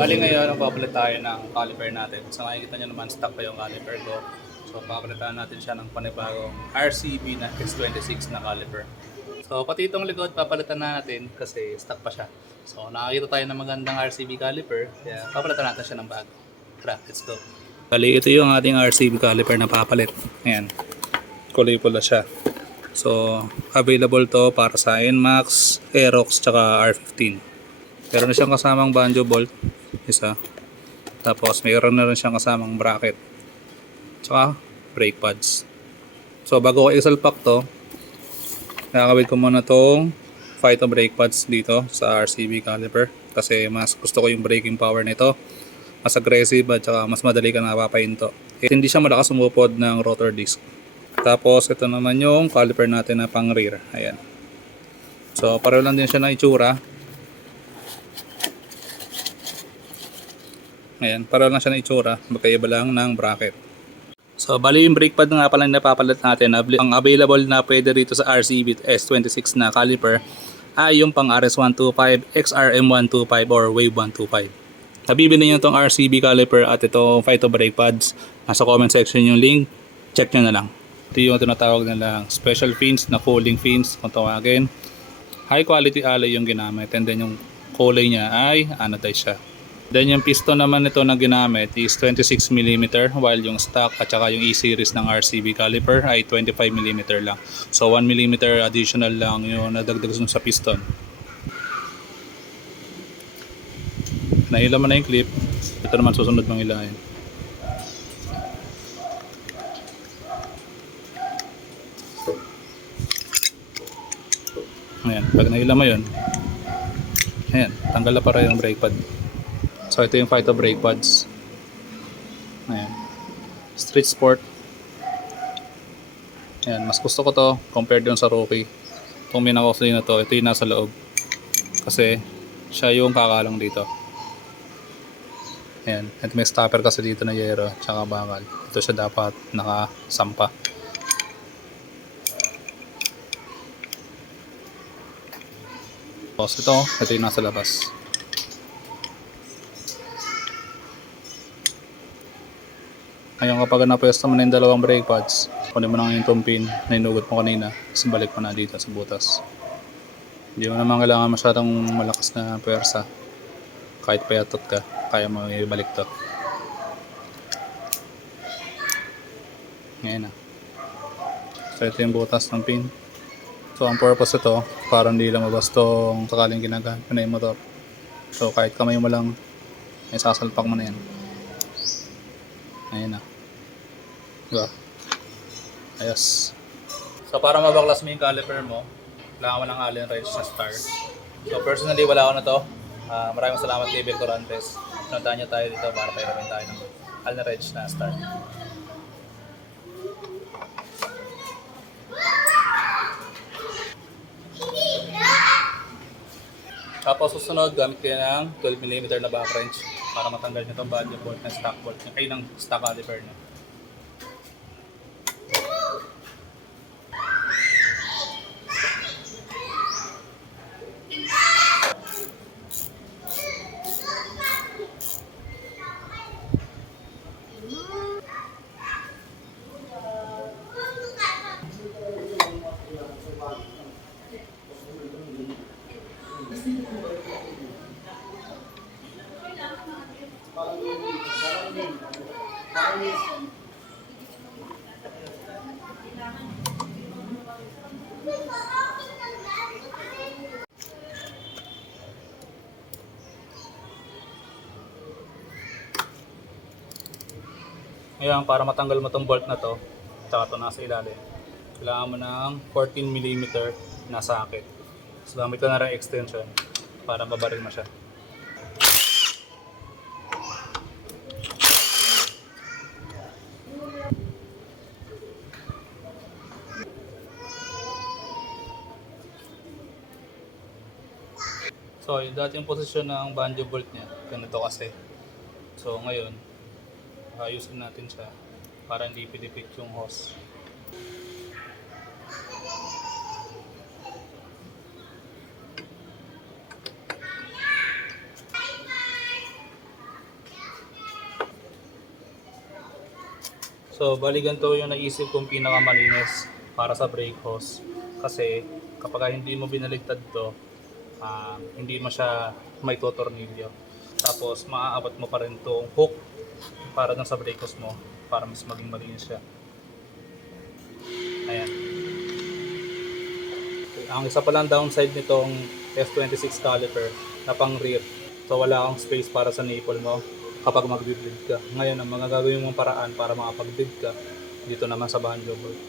Bali ngayon, papalit tayo ng caliper natin. So makikita nyo naman, stock pa yung caliper ko. So papalitan natin siya ng panibagong RCB na S26 na caliper. So pati itong likod, papalitan natin kasi stock pa siya. So nakakita tayo ng magandang RCB caliper, kaya papalitan natin siya ng bago. Tara, let's go. Bali, ito yung ating RCB caliper na papalit. Ayan, kulay pula siya. So available to para sa NMAX, Aerox, tsaka R15. Meron na siyang kasamang banjo bolt, isa. Tapos mayroon na rin siyang kasamang bracket. Tsaka brake pads. So bago ko isalpak to, nakakabit ko muna tong Phyto brake pads dito sa RCB caliper. Kasi mas gusto ko yung braking power nito. Mas aggressive at saka mas madali ka napapahinto. Hindi siya malakas umupod ng rotor disc. Tapos ito naman yung caliper natin na pang rear. Ayan. So pareho lang din siya ng itsura. Ayan, pareho lang siya ng itsura. Magkaiba lang ng bracket. So bali yung brake pad nga pala na napapalit natin. Ang available na pwede rito sa RCB S26 na caliper ay yung pang RS125, XRM125 or Wave 125. Nabibili nyo itong RCB caliper at itong Phyto brake pads. Nasa comment section yung link. Check nyo na lang. Ito yung tinatawag nilang special fins na folding fins kung tawagin. High quality alloy yung ginamit and then yung kulay niya ay anodized siya. Then yung piston naman nito na ginamit is 26mm while yung stock at saka yung E-series ng RCB caliper ay 25mm lang. So 1mm additional lang yung nadagdag sa piston. Nahila mo na yung clip. Ito naman susunod mong hilahin. Ayan, pag nahila mo yun, ayan, tanggal na para yung brake pad. So ito yung Phyto brake pads. Ayan. Street Sport. Ayan, mas gusto ko to compared dun sa Rookie. Itong minakosli na to, ito yung nasa loob. Kasi siya yung kakalang dito. Ayan, at may stopper kasi dito na yero, tsaka bakal. Ito siya dapat nakasampa. Tapos ito yung nasa labas. Ngayon kapag napwesto mo na yung dalawang brake pads, kunin mo na yung tumpin na inugot mo kanina, tapos balik mo na dito sa butas. Hindi mo naman kailangan masyadong malakas na pwersa. Kahit payatot ka, kaya mo ibalik to. Ngayon na. So ito yung butas ng pin. So ang purpose ito, para hindi lumabas tong sakaling ginagamit mo na yung motor. So kahit kamay mo lang, may sasalpak mo na yan. Ayun na. Diba? Ayos. So para mabaklas mo yung caliper mo, kailangan mo ng Allen wrench na star. So personally wala ako na to. Maraming salamat kay Bill Corantes. Pinuntahan niya tayo dito para pairawin tayo ng Allen wrench na star. Tapos susunod, gamit kayo ng 12mm na back wrench para matanggal nyo itong banjo bolt ng stock bolt. Yung kayo ng stock caliper nyo. Ngayon, para matanggal mo itong bolt na to, tsaka ito nasa ilalim, kailangan mo ng 14mm na socket. So gamit ko na rin extension para mabaril mo siya. So yung dating posisyon ng banjo bolt niya, ganito kasi. So ngayon, ayusin natin siya para hindi pilipit yung hose. So, bali ganito yung naisip kong pinakamalinis para sa brake hose. Kasi kapag hindi mo binaligtad to, hindi mo siya may totornilyo. Tapos maaabot mo pa rin tong hook para dun sa brake hose mo para mas maging malinis siya. Ayan. Ang isa palang downside nitong F26 caliper na pang rear. So wala kang space para sa nipple mo kapag mag-bleed ka. Ngayon, ang mga gagawin mong paraan para makapag-bleed ka dito naman sa banjo board.